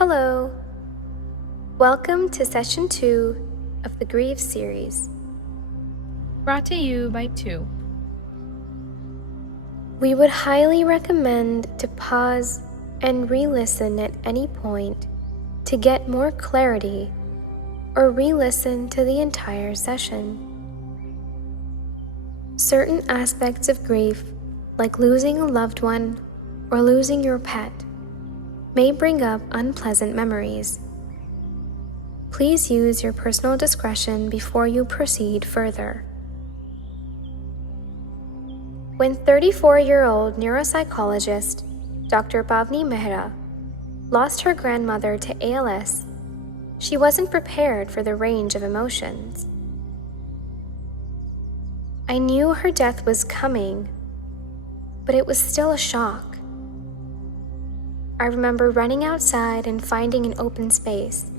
Hello! Welcome to Session 2 of the Grieve series. Brought to you by Two. We would highly recommend to pause and re-listen at any point to get more clarity, or re-listen to the entire session. Certain aspects of grief, like losing a loved one or losing your pet, may bring up unpleasant memories. Please use your personal discretion before you proceed further. When 34-year-old neuropsychologist Dr. Bhavni Mehra lost her grandmother to ALS, she wasn't prepared for the range of emotions. I knew her death was coming, but it was still a shock. I remember running outside and finding an open space,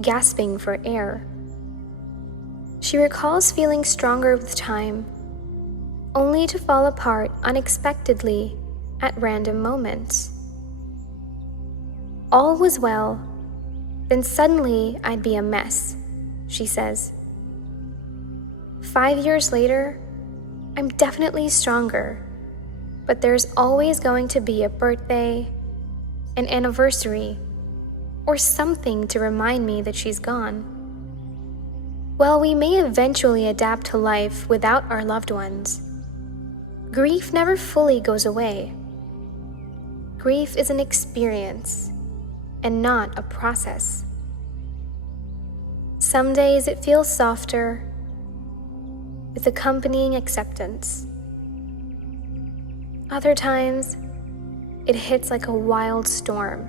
gasping for air. She recalls feeling stronger with time, only to fall apart unexpectedly at random moments. All was well, then suddenly I'd be a mess, she says. 5 years later, I'm definitely stronger, but there's always going to be a birthday, an anniversary, or something to remind me that she's gone. While we may eventually adapt to life without our loved ones, grief never fully goes away. Grief is an experience and not a process. Some days it feels softer, with accompanying acceptance. Other times, it hits like a wild storm,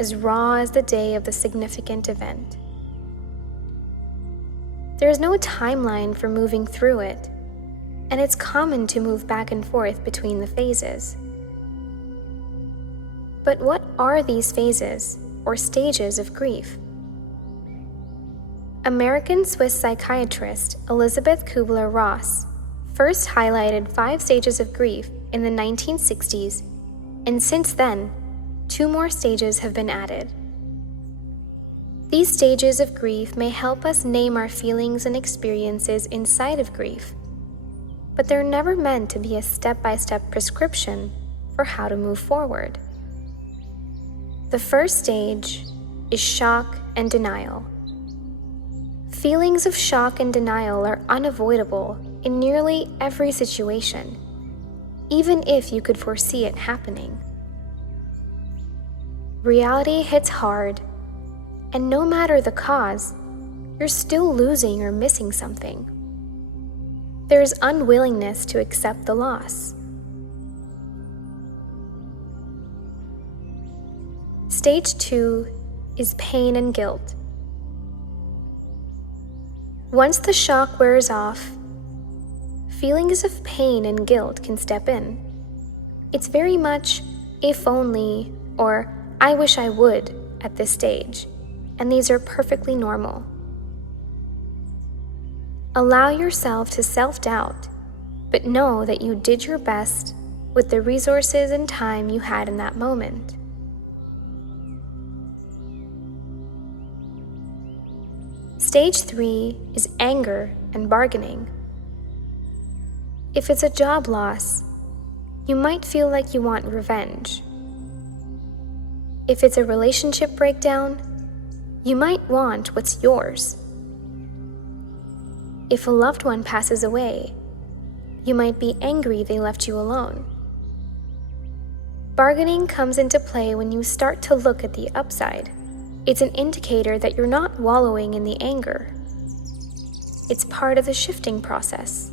as raw as the day of the significant event. There is no timeline for moving through it, and it's common to move back and forth between the phases. But what are these phases or stages of grief? American-Swiss psychiatrist Elizabeth Kubler-Ross first highlighted 5 stages of grief in the 1960s, and since then, 2 more stages have been added. These stages of grief may help us name our feelings and experiences inside of grief, but they're never meant to be a step-by-step prescription for how to move forward. The first stage is shock and denial. Feelings of shock and denial are unavoidable in nearly every situation, even if you could foresee it happening. Reality hits hard, and no matter the cause, you're still losing or missing something. There's unwillingness to accept the loss. Stage 2 is pain and guilt. Once the shock wears off, feelings of pain and guilt can step in. It's very much if only or I wish I would at this stage, and these are perfectly normal. Allow yourself to self-doubt, but know that you did your best with the resources and time you had in that moment. Stage 3 is anger and bargaining. If it's a job loss, you might feel like you want revenge. If it's a relationship breakdown, you might want what's yours. If a loved one passes away, you might be angry they left you alone. Bargaining comes into play when you start to look at the upside. It's an indicator that you're not wallowing in the anger. It's part of the shifting process.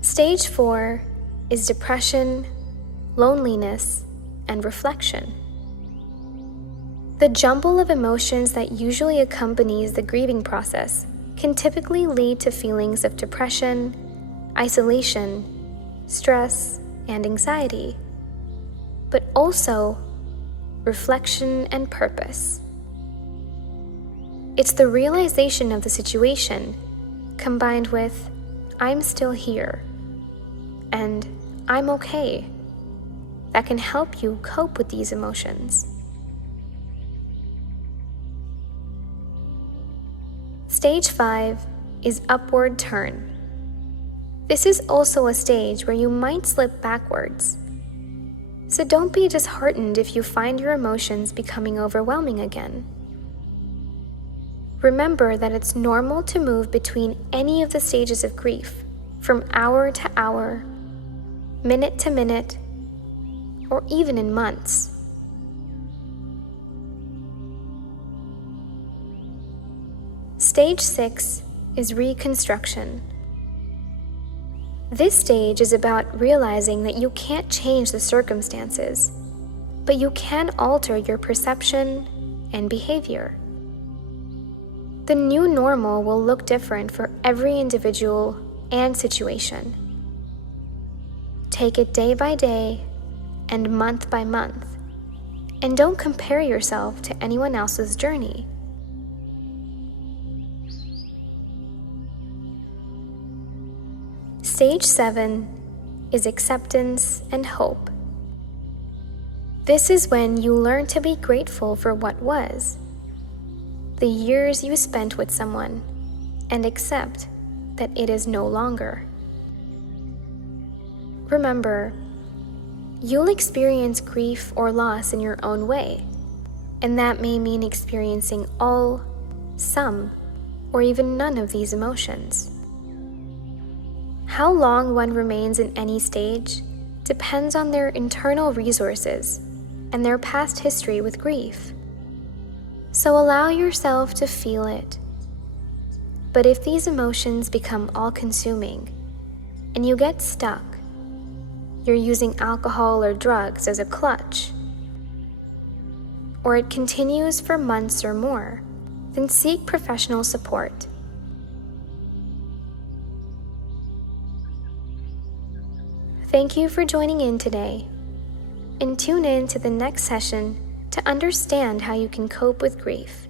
Stage 4 is depression, loneliness, and reflection. The jumble of emotions that usually accompanies the grieving process can typically lead to feelings of depression, isolation, stress, and anxiety, but also reflection and purpose. It's the realization of the situation combined with, I'm still here, and I'm okay that can help you cope with these emotions. Stage 5 is upward turn. This is also a stage where you might slip backwards. So don't be disheartened if you find your emotions becoming overwhelming again. Remember that it's normal to move between any of the stages of grief, from hour to hour, minute to minute, or even in months. Stage 6 is reconstruction. This stage is about realizing that you can't change the circumstances, but you can alter your perception and behavior. The new normal will look different for every individual and situation. Take it day by day and month by month, and don't compare yourself to anyone else's journey. Stage 7 is acceptance and hope. This is when you learn to be grateful for what was, the years you spent with someone, and accept that it is no longer. Remember, you'll experience grief or loss in your own way, and that may mean experiencing all, some, or even none of these emotions. How long one remains in any stage depends on their internal resources and their past history with grief. So allow yourself to feel it. But if these emotions become all-consuming and you get stuck, you're using alcohol or drugs as a crutch, or it continues for months or more, then seek professional support. Thank you for joining in today, and tune in to the next session to understand how you can cope with grief.